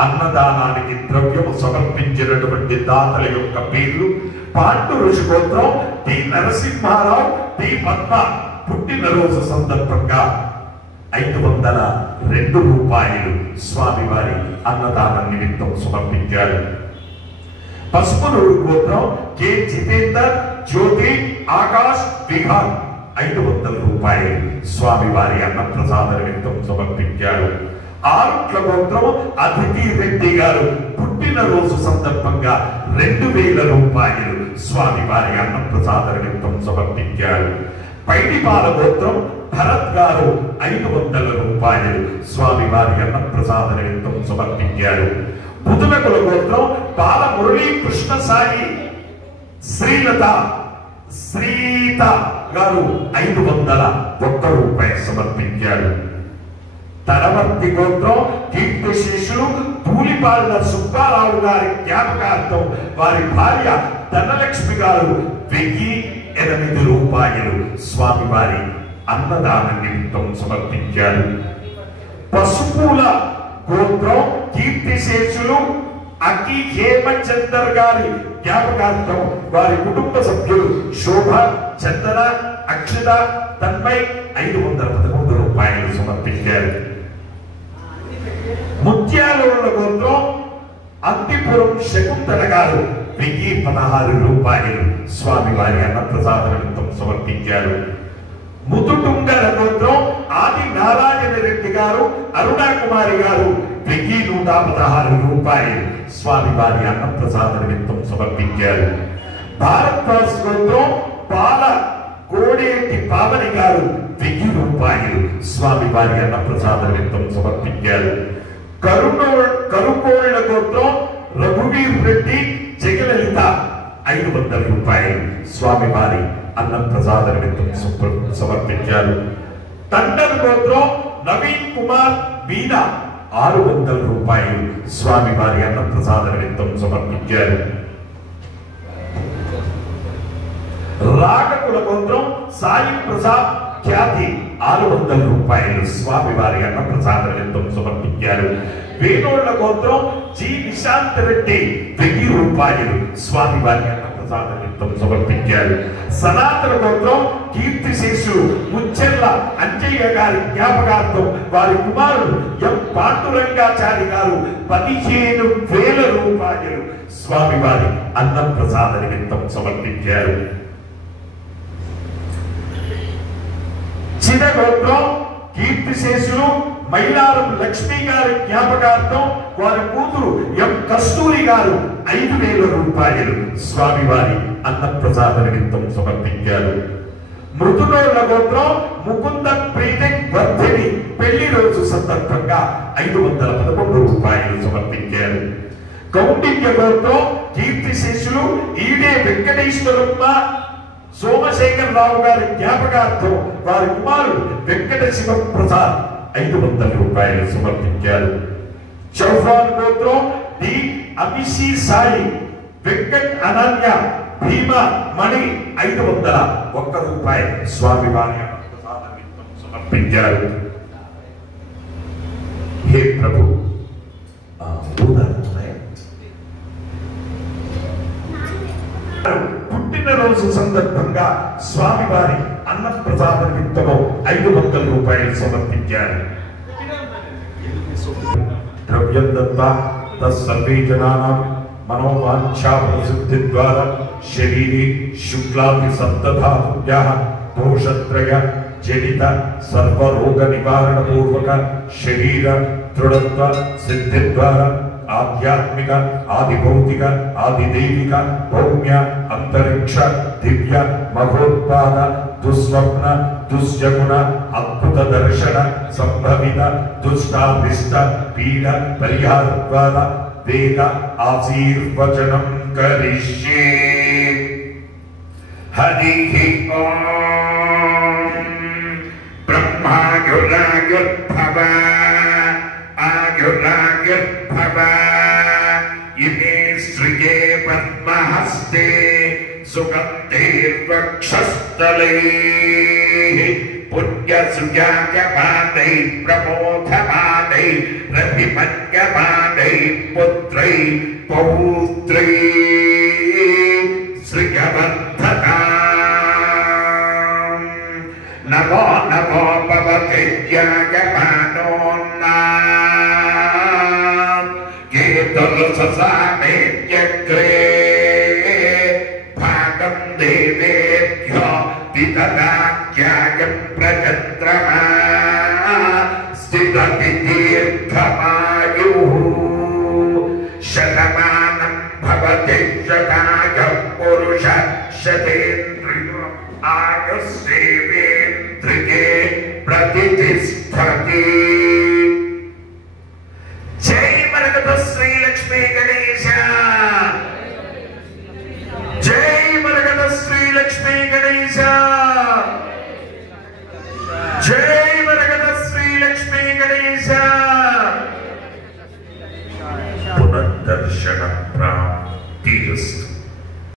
అన్నదానానికి ద్రవ్యము సమర్పించినటువంటి దాతల యొక్క పేర్లు: పాండు ఋషి గోత్రం టి నరసింహారావు, టి పద్మ. పుట్టినరోజు సందర్భంగా 502 రూపాయలు స్వామివారి అన్నదాన నిమిత్తం సమర్పించారు. పసుపునూరు గోత్రం కె జితేందర్, జ్యోతి, ఆకాష్, విహాన్ 500 రూపాయలు స్వామివారి అన్నప్రసాద నిమిత్తం సమర్పించారు. ఆరుట్ల గోత్రం అతిథి రెడ్డి గారు పుట్టినరోజు సందర్భంగా 2000 రూపాయలు స్వామివారి అన్నప్రసాద నిమిత్తం సమర్పించారు. పైడిపాల గోత్రం భరత్ గారు 500 రూపాయలు స్వామివారి అన్నప్రసాద నిమిత్తం సమర్పించారు. బుధనకుల గోత్రం బాల మురళీ కృష్ణ సాయి శ్రీలత గారు 501 రూపాయలు సమర్పించారు. తడవర్తి గోత్రం కీర్తిశేషులు పూలిపాళ్ళ సుబ్బారావు గారి జ్ఞాపకార్థం వారి భార్య ధనలక్ష్మి గారు 1008 రూపాయలు స్వామివారి అన్నదాన నిమిత్తం సమర్పించారు. పసుపుల గోత్రం కీర్తిశేషులు అకి హేమచందర్ గారి జ్ఞాపకార్థం వారి కుటుంబ సభ్యులు శోభ, చందన, అక్షిత, తన్మయ్ 511 రూపాయలు సమర్పించారు. ముత్యాలూరుల గోత్రం అంతిపురం శకుంతల గారు 1016 రూపాయలు స్వామివారి అన్నప్రసాద నిమిత్తం సమర్పించారు. ముతుటుంగల గోత్రం ఆది నారాయణ రెడ్డి గారు, అరుణా కుమారి గారు 1116 రూపాయలు స్వామివారి అన్నప్రసాద నిమిత్తం సమర్పించారు. భారద్వాజ్ గోత్రం పాల కోడేటి పావని గారు 1000 రూపాయలు స్వామివారి అన్నప్రసాద నిమిత్తం సమర్పించారు. కరుకోళ్ల గోత్రం రఘువీర్ రెడ్డి, జగలలిత 500 రూపాయలు స్వామివారి అన్నప్రసాద నిమిత్తం సమర్పించారు. తండర్ గోత్రం నవీన్ కుమార్ మీనా 600 రూపాయలు స్వామివారి అన్నప్రసాద నిమిత్తం సమర్పించారు. రాగకుల గోత్రం సాయి ప్రసాద్ ఖ్యాతి 600 రూపాయలు స్వామివారి అన్నప్రసాద నిమిత్తం సమర్పించారు. వేణోళ్ల గోత్రం జి నిశాంత్ రెడ్డి 1000 రూపాయలు స్వామివారి అన్నప్రసాద నిమిత్తం సమర్పించారు. సనాతన గోత్రం కీర్తిశేషులు ముచ్చెర్ల అంజయ్య గారి జ్ఞాపకార్థం వారి కుమారుడు ఎం పాండురంగాచారి గారు 15,000 రూపాయలు స్వామివారి అన్నప్రసాద నిమిత్తం సమర్పించారు. చిన్నగోత్రం కీర్తిశేషులు మైలారం లక్ష్మి గారి జ్ఞాపకార్థం వారి కూతురు ఎం కస్తూరి గారు 5,000 రూపాయలు స్వామివారి అన్నప్రసాద నిమిత్తం సమర్పించారు. మృతుడోళ్ల గోత్రం ముకుంద ప్రీతి వర్ధిని పెళ్లి రోజు సందర్భంగా 511 రూపాయలు సమర్పించారు. కౌండిన్య గోత్రం కీర్తిశేషులు ఈడే వెంకటేశ్వరమ్మ, సోమశేఖర్ రావు గారి జ్ఞాపకార్థం వారి కుమారుడు వెంకట శివప్రసాద్ 500 రూపాయలు సమర్పించారు. చౌహాన్ గోత్రం డి అభిషి సాయి, వెంకట్ అనన్య, భీమా మణి 501 రూపాయలు స్వామివారి అన్నప్రసాద నిమిత్తం సమర్పించారు. హే ప్రభు, పుట్టినరోజు సందర్భంగా స్వామివారి అన్నప్రసాద నిమిత్తము 500 రూపాయలు సమర్పించారు. ద్రవ్యం దత్తా తస్సర్వే జనానాం మనోవాంఛా ప్రసిద్ధి ద్వారా శరీరే శుక్లాది సప్తధాతుభ్యః దోషత్రయ జనిత సర్వరోగ నివారణ పూర్వక శరీర దృఢత్వ సిద్ధి ద్వారా ఆధ్యాత్మిక, ఆది భౌతిక, ఆది దైవిక, భౌమ్య, అంతరిక్ష, దివ్య, మహోత్పాద, దుస్వప్న, దుశ్శకున, అద్భుత దర్శన, సంభవిత, దుష్టాభిష్ట, పీడ పరిహార ద్వారా వేద ఆశీర్వచనం కరిష్యే. హరి ఓం. బ్రహ్మాయురాయుర్భవ ఆయురాయుర్భవ ఇమే శ్రియే పద్మహస్తే సుగంధైర్వక్షస్థలైః पुण्यसुजायमानै प्रमोदमानै रतिमन्यमानै पुत्रै पौत्रै श्रियवर्धताम् नमो नमो भवते जायमानोन्नाम् केतुर्ससामेत्यग्रे भागं देवेभ्यो विददात्यागं प्रचन्द्रमा स्थिरति दीर्घमायुः शतमानं भवति शताय पुरुष शतेन्द्रियो आयुष्येवेन्द्रिये प्रतिष्ठति। जय मरकत श्री लक्ष्मी गणेश, जय मरकत श्री लक्ष्मी गणेश, जय मरकत श्री लक्ष्मी गणेश। पुनर्दर्शन प्राप्तिरस्तु।